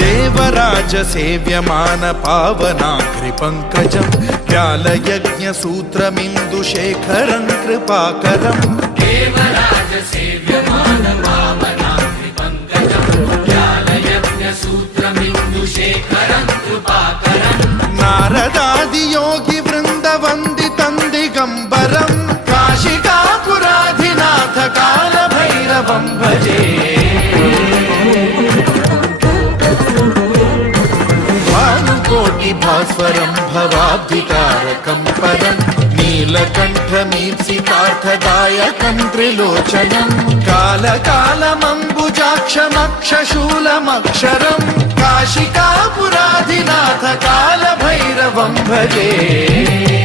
देवराज सेव्यमान पावनाग्रिपङ्कजं व्यालयज्ञसूत्रमिन्दुशेखरं कृपाकरम् देवराज सेव्यमान पावनाग्रिपङ्कजं व्यालयज्ञसूत्रमिन्दुशेखरं कृपाकरम् नारदादियोगिवृन्दवन्दितं दिगम्बरं काशिकापुराधिनाथ कालभैरवं भजे भास्वरं भवाब्धितारकं परं नीलकण्ठमीप्सितार्थदायकं त्रिलोचनं कालकालमम्बुजाक्षमक्षशूलमक्षरं काशिकापुराधिनाथ कालभैरवं भजे।